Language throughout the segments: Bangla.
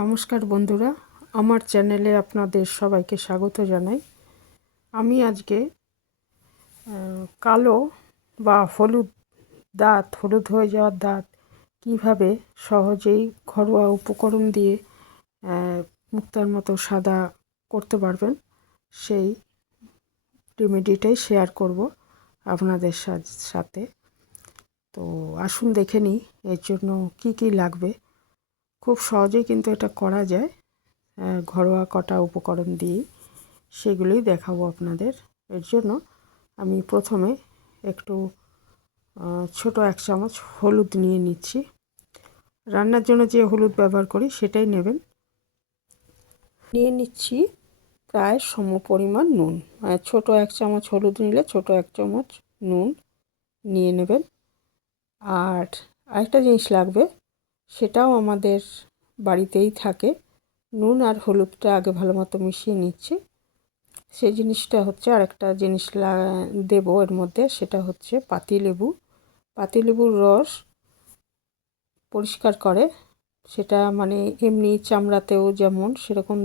নমস্কার বন্ধুরা, আমার চ্যানেলে আপনাদের সবাইকে স্বাগত জানাই। আমি আজকে কালো বা হলুদ হয়ে যাওয়ার দাঁত কিভাবে সহজেই ঘরোয়া উপকরণ দিয়ে মুক্তার মতো সাদা করতে পারবেন সেই রেমেডিটাই শেয়ার করব আপনাদের সাথে। তো আসুন দেখে নিই এর জন্য কি কি লাগবে। খুব সহজেই কিন্তু এটা করা যায় ঘরোয়া কটা উপকরণ দিয়ে, সেগুলোই দেখাবো আপনাদের। এর জন্য আমি প্রথমে একটু ছোট 1 চামচ হলুদ নিয়ে নিচ্ছি। রান্নার জন্য যে হলুদ ব্যবহার করি সেটাই নেবেন। নিয়ে নিচ্ছি প্রায় সমপরিমাণ নুন, ছোট 1 চামচ হলুদ নিলে ছোট 1 চামচ নুন নিয়ে নেবেন। আর আরেকটা জিনিস লাগবে, সেটাও আমাদের বাড়িতেই থাকে। নুন আর হলুদটা আগে ভালো মতো মিশিয়ে নিচ্ছি। সেই জিনিসটা হচ্ছে, আরেকটা জিনিস দেবো এর মধ্যে, সেটা হচ্ছে পাতিলেবু। পাতিলেবুর রস পরিষ্কার করে, সেটা মানে এমনি চামড়াতেও যেমন, সেরকম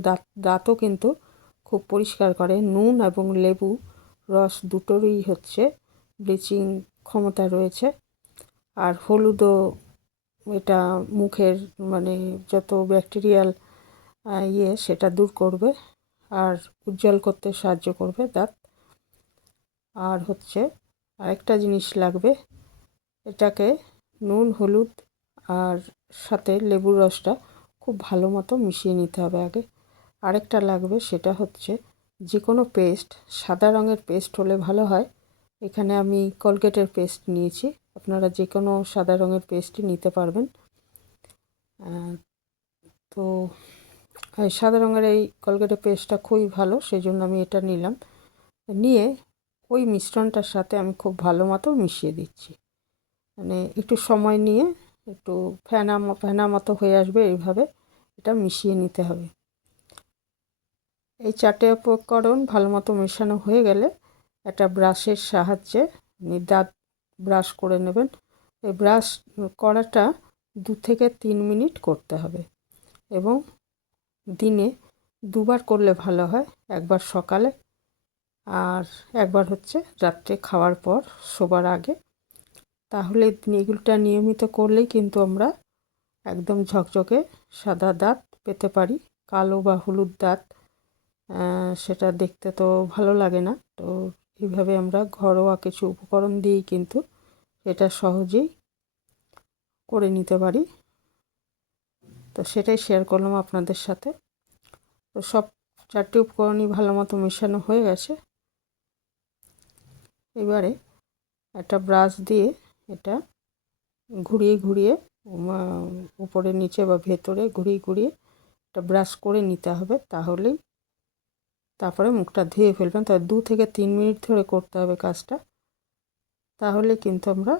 দাঁতও কিন্তু খুব পরিষ্কার করে। নুন এবং লেবু রস দুটোরই হচ্ছে ব্লিচিং ক্ষমতা রয়েছে। আর হলুদও এটা মুখের মানে যত ব্যাকটেরিয়াল সেটা দূর করবে আর উজ্জ্বল করতে সাহায্য করবে দাঁত। আর হচ্ছে আরেকটা জিনিস লাগবে, এটাকে নুন হলুদ আর সাথে লেবুর রসটা খুব ভালো মতো মিশিয়ে নিতে হবে আগে। আরেকটা লাগবে, সেটা হচ্ছে যে কোনো পেস্ট, সাদা রঙের পেস্ট হলে ভালো হয়। এখানে আমি কলগেটের পেস্ট নিয়েছি, আপনারা যে কোনো সাদা রঙের পেস্টই নিতে পারবেন। তো সাদা রঙের এই কলগেটের পেস্টটা খুবই ভালো, সেই জন্য আমি এটা নিলাম। নিয়ে ওই মিশ্রণটার সাথে আমি খুব ভালো মতো মিশিয়ে দিচ্ছি। মানে একটু সময় নিয়ে একটু ফেনা মতো হয়ে আসবে, এইভাবে এটা মিশিয়ে নিতে হবে। এই 4টে উপকরণ ভালো মতো মেশানো হয়ে গেলে একটা ব্রাশের সাহায্যে দাঁত ব্রাশ করে নেবেন। এই ব্রাশ করাটা 2 থেকে 3 মিনিট করতে হবে এবং দিনে 2বার করলে ভালো হয়। একবার সকালে আর একবার হচ্ছে রাত্রে খাওয়ার পর শোবার আগে। তাহলে এগুলোটা নিয়মিত করলেই কিন্তু আমরা একদম ঝকঝকে সাদা দাঁত পেতে পারি। কালো বা হলুদ দাঁত সেটা দেখতে তো ভালো লাগে না। তো এইভাবে আমরা ঘরোয়া কিছু উপকরণ দিয়েই কিন্তু এটা সহজেই করে নিতে পারি। তো সেটাই শেয়ার করলাম আপনাদের সাথে। তো সব 4টে উপকরণই ভালো মতো মেশানো হয়ে গেছে। এবারে একটা ব্রাশ দিয়ে এটা ঘুরিয়ে ঘুরিয়ে উপরে নিচে বা ভেতরে ঘুরিয়ে ঘুরিয়ে একটা ব্রাশ করে নিতে হবে। তারপরে মুখটা ধুয়ে ফেলবেন। তবে 2 থেকে 3 মিনিট ধরে করতে হবে কাজটা। তাহলে কিন্তু আমরা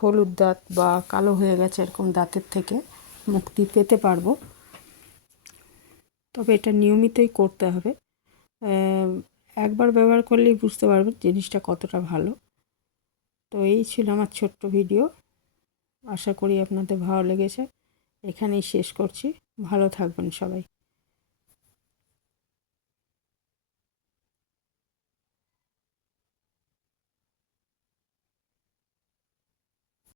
হলুদ দাঁত বা কালো হয়ে গেছে এরকম দাঁতের থেকে মুক্তি পেতে পারবো। তবে এটা নিয়মিতই করতে হবে। একবার ব্যবহার করলেই বুঝতে পারবেন জিনিসটা কতটা ভালো। তো এই ছিল আমার ছোট্ট ভিডিও। আশা করি আপনাদের ভালো লেগেছে। এখানেই শেষ করছি। ভালো থাকবেন সবাই।